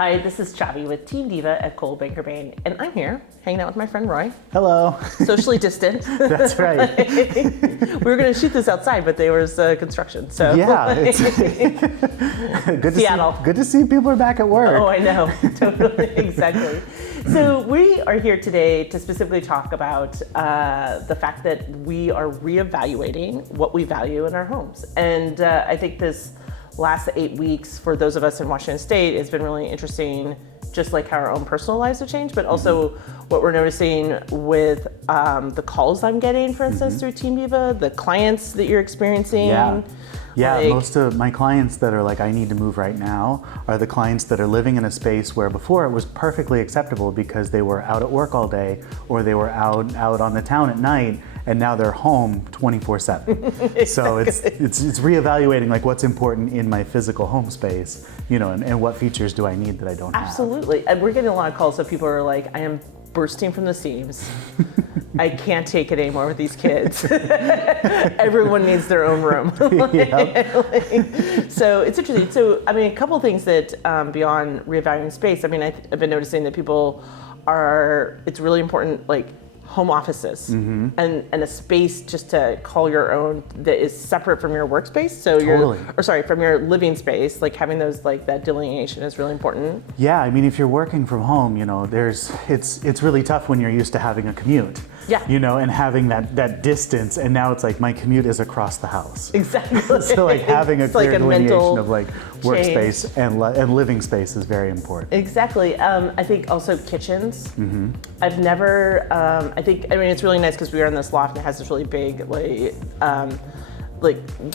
Hi, this is Chavi with Team Diva at Coldwell Banker Bain, and I'm here hanging out with my friend Roy. Hello. Socially distant. That's right. We were going to shoot this outside, but there was construction. So yeah, it's good Seattle. Good to see people are back at work. Oh, I know. Totally. Exactly. So we are here today to specifically talk about the fact that we are reevaluating what we value in our homes. And I think this last 8 weeks for those of us in Washington State has been really interesting, just like how our own personal lives have changed, but also what we're noticing with the calls I'm getting, for instance, through Team Diva, the clients that you're experiencing. Yeah, like, most of my clients that are like, I need to move right now, are the clients that are living in a space where before it was perfectly acceptable because they were out at work all day or they were out on the town at night, and now they're home 24/7. Exactly. So it's reevaluating like what's important in my physical home space, you know, and what features do I need that I don't have. Absolutely. And we're getting a lot of calls, so people are like, I am bursting from the seams. I can't take it anymore with these kids. Everyone needs their own room. So it's interesting. So, I mean, a couple of things that beyond reevaluating space, I mean, I've been noticing that people it's really important, like home offices and a space just to call your own that is separate from your workspace. So from your living space, like having those, like that delineation is really important. Yeah, I mean, if you're working from home, you know, it's really tough when you're used to having a commute. Yeah. You know, and having that distance, and now it's like my commute is across the house. Exactly. So like having a clear delineation of like workspace change. and living space is very important. Exactly. I think also kitchens. I've never, I mean, it's really nice because we are in this loft and it has this really big,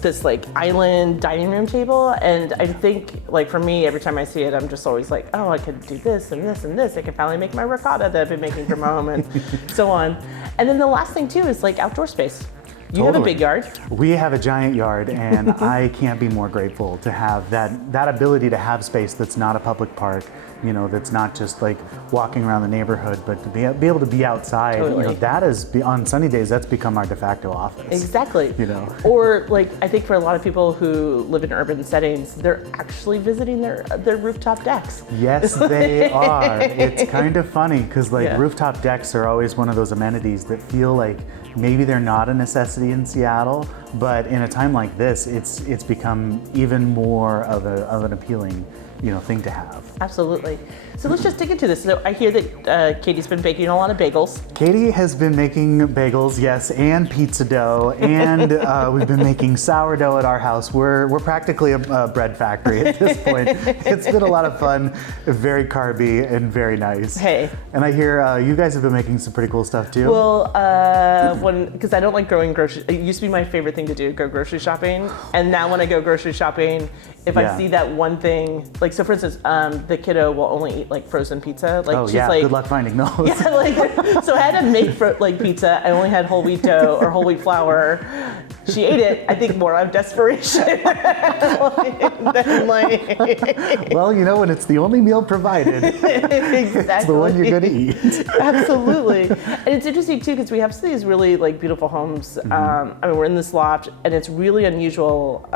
this island dining room table, and I think, like, for me, every time I see it, I'm just always like, oh, I could do this and this and this. I can finally make my ricotta that I've been making from home and so on. And then the last thing too is like outdoor space. You have a big yard. We have a giant yard, and I can't be more grateful to have that ability to have space that's not a public park, you know, that's not just like walking around the neighborhood, but to be able to be outside. Totally. You know, that is, on sunny days, that's become our de facto office. Exactly. You know, or like, I think for a lot of people who live in urban settings, they're actually visiting their rooftop decks. Yes, they are. It's kind of funny because rooftop decks are always one of those amenities that feel like maybe they're not a necessity in Seattle, but in a time like this, it's become even more of an appealing, you know, thing to have. Absolutely. So let's just dig into this. So I hear that Katie's been baking a lot of bagels. Katie has been making bagels, yes, and pizza dough, and we've been making sourdough at our house. We're practically a bread factory at this point. It's been a lot of fun, very carby and very nice. Hey. And I hear you guys have been making some pretty cool stuff too. Well, because I don't like going grocery. It used to be my favorite thing to do, go grocery shopping. And now when I go grocery shopping, if I see that one thing, like, so for instance, the kiddo will only eat like frozen pizza. Like, she's like, good luck finding those. Yeah, so I had to make pizza. I only had whole wheat dough or whole wheat flour. She ate it, I think, more out of desperation. Well, you know, when it's the only meal provided, exactly. It's the one you're going to eat. Absolutely. And it's interesting, too, because we have some of these really, like, beautiful homes. I mean, we're in this loft, and it's really unusual,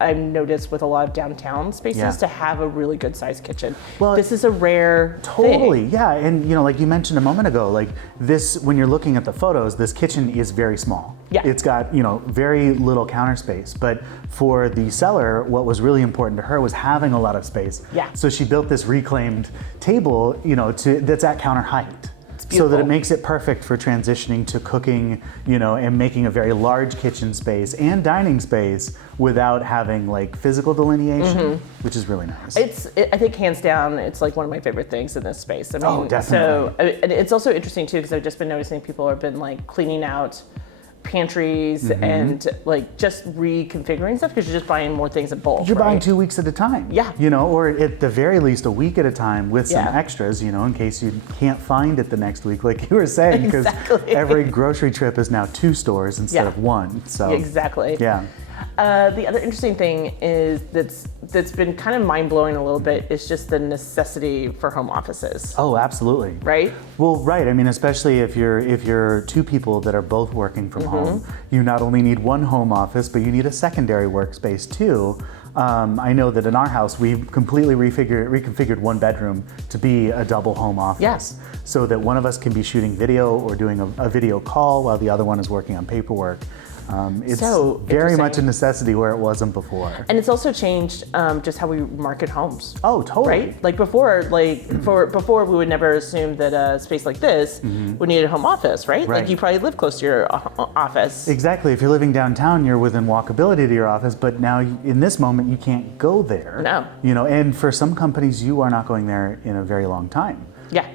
I've noticed with a lot of downtown spaces to have a really good sized kitchen. Well, this is a rare thing. Yeah. And you know, like you mentioned a moment ago, like this, when you're looking at the photos, this kitchen is very small. Yeah. It's got, you know, very little counter space. But for the seller, what was really important to her was having a lot of space. Yeah. So she built this reclaimed table, you know, that's at counter height. So that it makes it perfect for transitioning to cooking, you know, and making a very large kitchen space and dining space without having like physical delineation, which is really nice. I think hands down, it's like one of my favorite things in this space. I mean, definitely. So and it's also interesting too, because I've just been noticing people have been like cleaning out pantries and like just reconfiguring stuff because you're just buying more things in bulk. You're buying 2 weeks at a time. Yeah. You know, or at the very least a week at a time with some extras, you know, in case you can't find it the next week, like you were saying, because every grocery trip is now 2 stores instead of 1. So exactly. Yeah. The other interesting thing is that's been kind of mind-blowing a little bit is just the necessity for home offices. Oh, absolutely. Right? Well, right. I mean, especially if you're 2 people that are both working from home, you not only need one home office, but you need a secondary workspace too. I know that in our house, we completely reconfigured one bedroom to be a double home office. Yes. So that one of us can be shooting video or doing a video call while the other one is working on paperwork. It's So very interesting. much a necessity where it wasn't before. And it's also changed just how we market homes. Oh, totally. Right? Like before, before we would never assume that a space like this would need a home office, right? Right. Like you probably live close to your office. Exactly. If you're living downtown, you're within walkability to your office, but now in this moment, you can't go there. No. You know, and for some companies, you are not going there in a very long time. Yeah.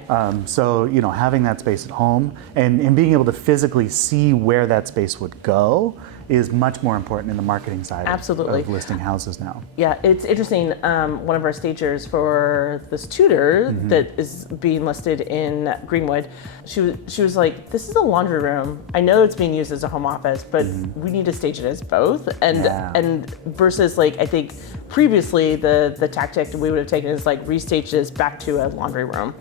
So, you know, having that space at home and being able to physically see where that space would go is much more important in the marketing side Absolutely. of listing houses now. Yeah, it's interesting. One of our stagers for this tutor that is being listed in Greenwood, she was like, "This is a laundry room. I know it's being used as a home office, but we need to stage it as both." And versus like I think previously the tactic we would have taken is like restage this back to a laundry room,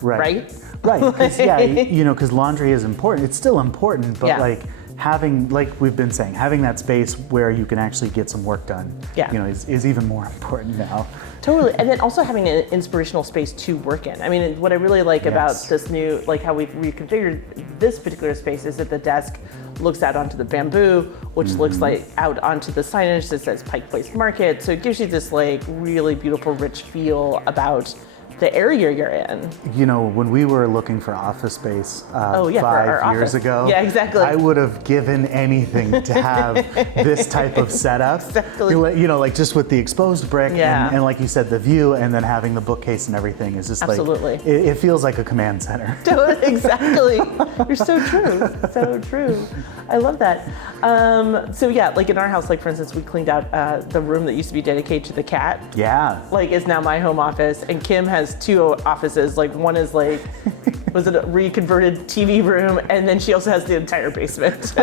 right? Right. Because laundry is important. It's still important, but like having, like we've been saying, having that space where you can actually get some work done, is even more important now. Totally, and then also having an inspirational space to work in. I mean, what I really like about this new, like how we've reconfigured this particular space is that the desk looks out onto the bamboo, which looks like out onto the signage that says Pike Place Market. So it gives you this like really beautiful, rich feel about the area you're in. You know, when we were looking for office space for our 5 years office. ago, Yeah, exactly. I would have given anything to have this type of setup. Exactly. You know, like just with the exposed brick and like you said, the view, and then having the bookcase and everything is just Absolutely. like, it feels like a command center. Exactly. You're so true. So true. I love that. So yeah, like in our house, like for instance, we cleaned out the room that used to be dedicated to the cat. Yeah. Like is now my home office, and Kim has two offices. Like one is like, was it a reconverted TV room, and then she also has the entire basement.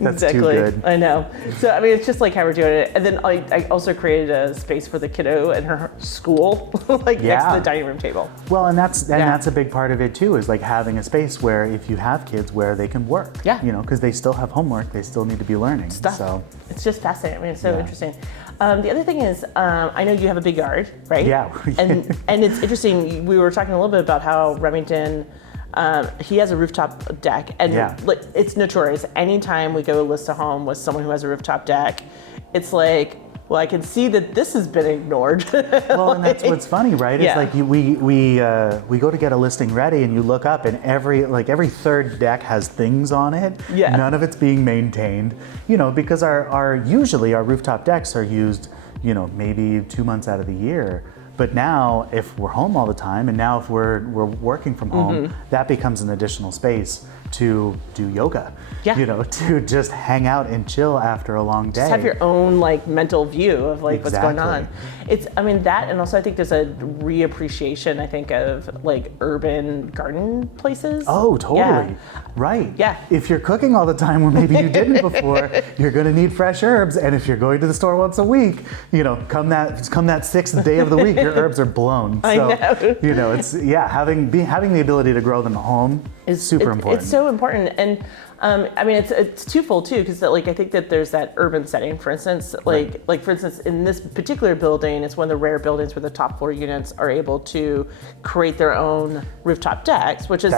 That's too good. I know. So I mean, it's just like how we're doing it. And then I also created a space for the kiddo and her school, like next to the dining room table. Well, and that's a big part of it too, is like having a space where if you have kids where they can work. Yeah. You know, because they still have homework, they still need to be learning. So it's just fascinating. I mean, it's so interesting. The other thing is, I know you have a big yard, right? Yeah. and it's interesting. We were talking a little bit about how Remington, he has a rooftop deck, and it's notorious. Anytime we go list a home with someone who has a rooftop deck, it's like, well, I can see that this has been ignored. Well, and that's what's funny, right? It's like we go to get a listing ready, and you look up, and every third deck has things on it. Yeah. None of it's being maintained, you know, because usually our rooftop decks are used, you know, maybe 2 months out of the year. But now, if we're home all the time, and now if we're working from home, that becomes an additional space to do yoga. You know, to just hang out and chill after a long day. Just have your own like mental view of like what's going on. I mean that, and also I think there's a reappreciation, I think, of like urban garden places. Oh, totally. Yeah. Right. Yeah. If you're cooking all the time where maybe you didn't before, you're going to need fresh herbs. And if you're going to the store once a week, you know, come that sixth day of the week, your herbs are blown. I know. You know, it's having the ability to grow them at home is super important. It's so important, and I mean it's twofold too, because like I think that there's that urban setting, for instance, like for instance in this particular building, it's one of the rare buildings where the top floor units are able to create their own rooftop decks, which is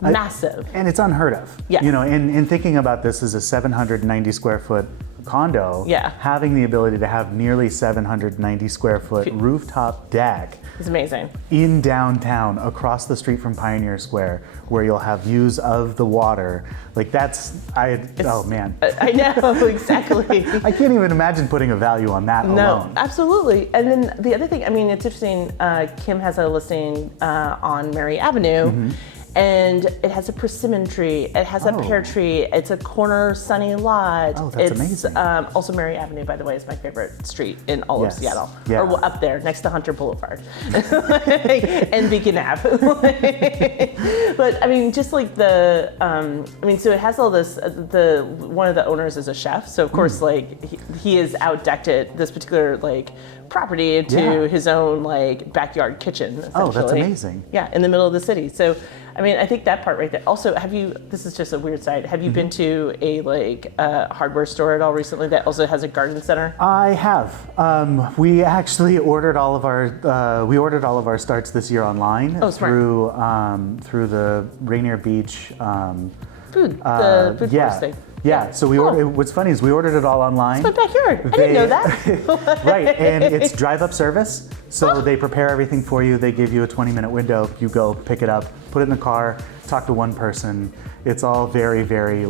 massive. And it's unheard of. Yeah. You know, in thinking about this as a 790 square foot condo, having the ability to have nearly 790 square foot rooftop deck is amazing. In downtown, across the street from Pioneer Square, where you'll have views of the water. Like oh man. I know, exactly. I can't even imagine putting a value on that alone. No, absolutely. And then the other thing, I mean, it's interesting, Kim has a listing on Mary Avenue, and it has a persimmon tree, it has a pear tree, it's a corner sunny lot. Oh, that's amazing. Also Mary Avenue, by the way, is my favorite street in all of Seattle. Yeah. Or up there, next to Hunter Boulevard. And Beacon Ave. But I mean, just like so it has all this, one of the owners is a chef, so of course like he has outdecked it, this particular like property into his own like backyard kitchen, essentially. Oh, that's amazing. Yeah, in the middle of the city. So I mean, I think that part right there. Also, this is just a weird side, have you been to a hardware store at all recently that also has a garden center? I have. We actually ordered all of our starts this year online through the Rainier Beach food posting. Yeah, so we ordered. What's funny is we ordered it all online. It's my backyard. I didn't know that. Right, and it's drive-up service. So they prepare everything for you. They give you a 20-minute window. You go pick it up, put it in the car, talk to one person. It's all very, very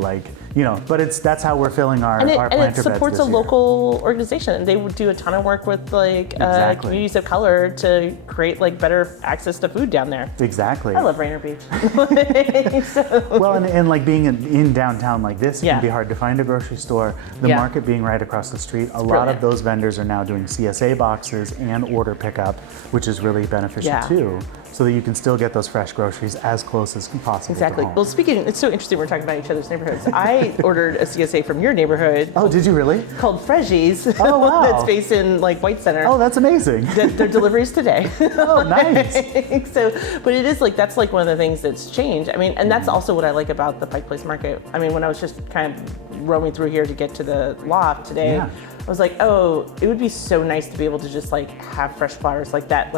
but that's how we're filling our planter beds. And it supports a local organization. They would do a ton of work with communities of color to create better access to food down there. Exactly. I love Rainier Beach. Well, and being in downtown like this, it can be hard to find a grocery store. The market being right across the street, a lot of those vendors are now doing CSA boxes and order pickup, which is really beneficial too, so that you can still get those fresh groceries as close as possible. Exactly. Well, it's so interesting we're talking about each other's neighborhoods. I ordered a CSA from your neighborhood. Oh, did you really? Called Freshies. Oh, wow. That's based in White Center. Oh, that's amazing. Their deliveries today. Oh, nice. But it is that's one of the things that's changed. I mean, and that's also what I like about the Pike Place Market. I mean, when I was just kind of roaming through here to get to the loft today, I was like, oh, it would be so nice to be able to just have fresh flowers like that,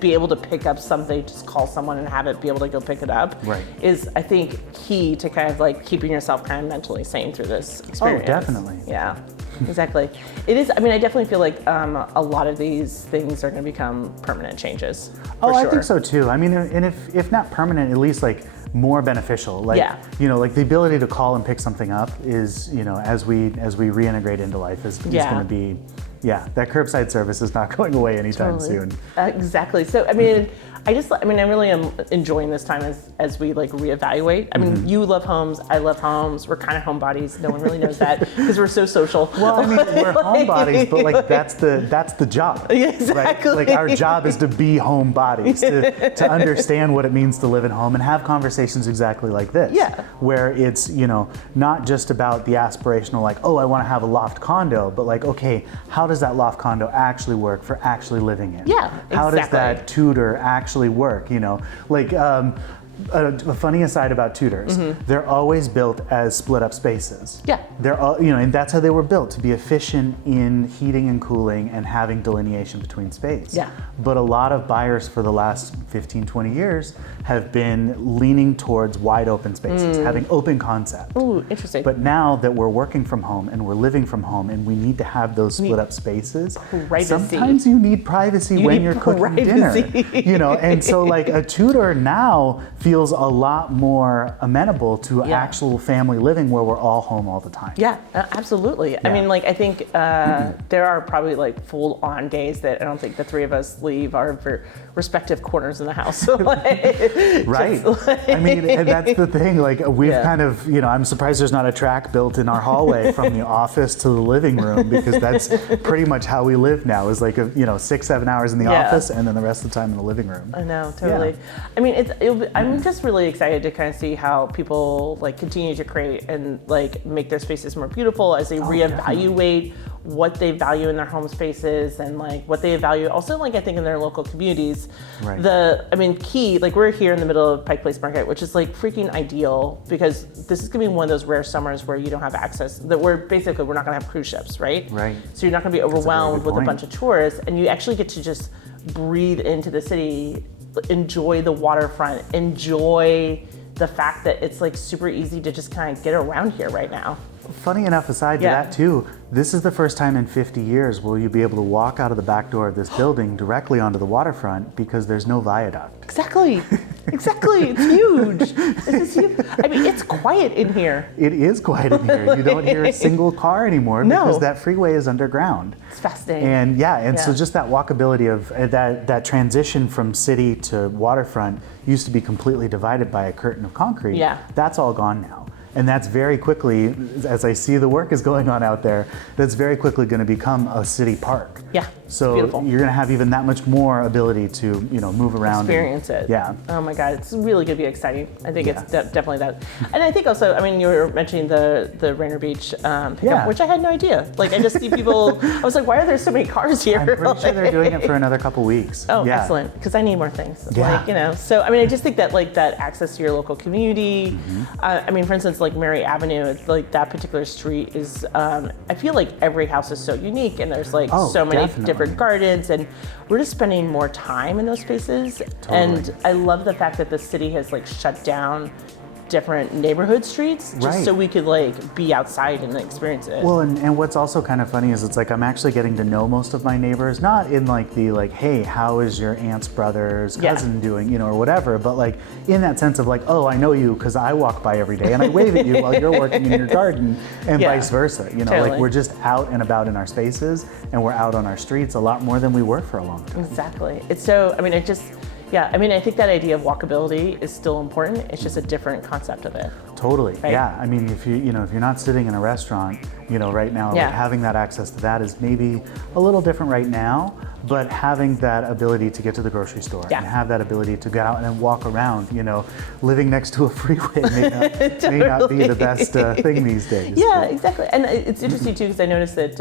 be able to pick up something, just call someone and have it be able to go pick it up. Right. Is I think key to kind of keeping yourself kind of mentally sane through this experience. Oh, definitely. Yeah, exactly. It is. I mean, I definitely feel like a lot of these things are going to become permanent changes. Oh, I think so too. I mean, and if not permanent, at least more beneficial. The ability to call and pick something up is, as we reintegrate into life is going to be, that curbside service is not going away anytime soon. Exactly. So, I mean, I really am enjoying this time as we reevaluate. I mean, you love homes, I love homes. We're kind of homebodies. No one really knows that because we're so social. Well, I mean, we're homebodies, but that's the job. Exactly. Right? Our job is to be homebodies, to understand what it means to live at home and have conversations exactly like this. Yeah. Where it's, not just about the aspirational I want to have a loft condo, but okay, how does that loft condo actually work for actually living in? Yeah, exactly. How does that Tudor actually work? A funny aside about Tudors, they're always built as split up spaces. Yeah. They're all, and that's how they were built, to be efficient in heating and cooling and having delineation between space. Yeah. But a lot of buyers for the last 15, 20 years have been leaning towards wide open spaces, having open concept. Ooh, interesting. But now that we're working from home and we're living from home and we need to have those split up spaces, sometimes you need privacy when you're cooking dinner. And so a Tudor now feels a lot more amenable to actual family living where we're all home all the time. Yeah, absolutely. Yeah. I mean, I think there are probably full-on days that I don't think the three of us leave our respective corners in the house. Right. I mean, and that's the thing. We've kind of, I'm surprised there's not a track built in our hallway from the office to the living room, because that's pretty much how we live now. Is 6-7 hours in the office and then the rest of the time in the living room. I know, totally. Yeah. I mean, I'm just really excited to kind of see how people continue to create and make their spaces more beautiful as they reevaluate what they value in their home spaces and what they value also I think in their local communities. Right. Key, we're here in the middle of Pike Place Market, which is freaking ideal, because this is gonna be one of those rare summers where you don't have access, that we're not gonna have cruise ships, right? Right. So you're not gonna be overwhelmed with a bunch of tourists, and you actually get to just breathe into the city, enjoy the waterfront, enjoy the fact that it's super easy to just kind of get around here right now. Funny enough, aside to that too, this is the first time in 50 years will you be able to walk out of the back door of this building directly onto the waterfront, because there's no viaduct. Exactly. Exactly. It's huge. This is huge. I mean, it's quiet in here. It is quiet in here. You don't hear a single car anymore because that freeway is underground. It's fascinating. And so just that walkability of that transition from city to waterfront used to be completely divided by a curtain of concrete. Yeah. That's all gone now. And that's very quickly, as I see the work is going on out there, that's very quickly going to become a city park. Yeah, So beautiful. you're going to have even that much more ability to, move around. Experience it. Yeah. Oh my God, it's really going to be exciting. I think Yeah. it's definitely that. And I think also, I mean, you were mentioning the Rainier Beach pickup, Yeah. which I had no idea. Like, I just see people, I was like, why are there so many cars here? I'm pretty sure they're doing it for another couple weeks. Oh, yeah. excellent, because I need more things. Yeah. Like, so, I mean, I just think that, like, that access to your local community, Mm-hmm. I mean, for instance, like Mary Avenue, it's like that particular street is, I feel like every house is so unique, and there's like Oh, so many definitely. different gardens, and we're just spending more time in those spaces. And I love the fact that the city has like shut down different neighborhood streets just Right. so we could like be outside and experience it. Well, and what's also kind of funny is it's like I'm actually getting to know most of my neighbors, not in like the like, hey, how is your aunt's brother's Yeah. cousin doing, or whatever, but like in that sense of like, oh, I know you because I walk by every day and I wave at you while you're working in your garden, and Yeah. vice versa. Totally. Like we're just out and about in our spaces, and we're out on our streets a lot more than we were for a long time. Exactly. It's so, I mean, I mean, I think that idea of walkability is still important. It's just a different concept of it. Totally. Right. Yeah. I mean, if if you're not sitting in a restaurant, right now, Yeah. like having that access to that is maybe a little different right now, but having that ability to get to the grocery store Yeah. and have that ability to go out and walk around, living next to a freeway may not be the best thing these days. Yeah, but- exactly. And it's interesting too, because I noticed that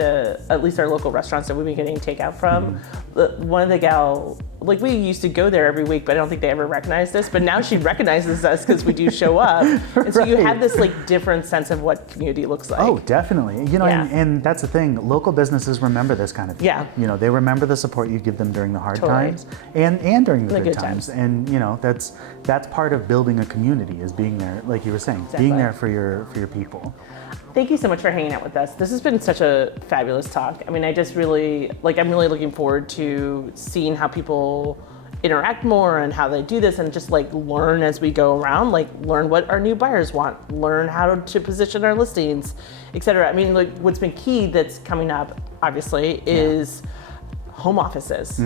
at least our local restaurants that we've been getting takeout from, one of the gal, like we used to go there every week, but I don't think they ever recognized us. But now she recognizes us because we do show up. And so you Right. have this like different sense of what community looks like. Oh, definitely. Yeah. And that's the thing. Local businesses remember this kind of thing. Yeah. They remember the support you give them during the hard Totally. times and during the The good good times. times. And that's part of building a community is being there, like you were saying, Exactly. being there for your people. Thank you so much for hanging out with us. This has been such a fabulous talk. I mean, I just really, I'm really looking forward to seeing how people interact more and how they do this, and just like learn as we go around, like learn what our new buyers want, learn how to position our listings, etc. I mean, like what's been key that's coming up, obviously, is home offices.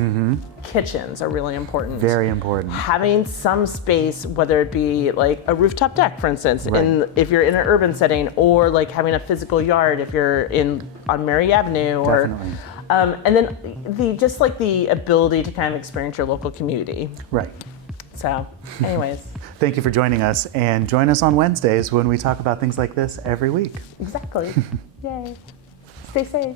Kitchens are really important. Very important. Having some space, whether it be like a rooftop deck, for instance, Right. if you're in an urban setting, or like having a physical yard if you're on Mary Avenue, or Definitely. and then the ability to kind of experience your local community. Right. So, anyways, Thank you for joining us, and join us on Wednesdays when we talk about things like this every week. exactly. Yay. Stay safe.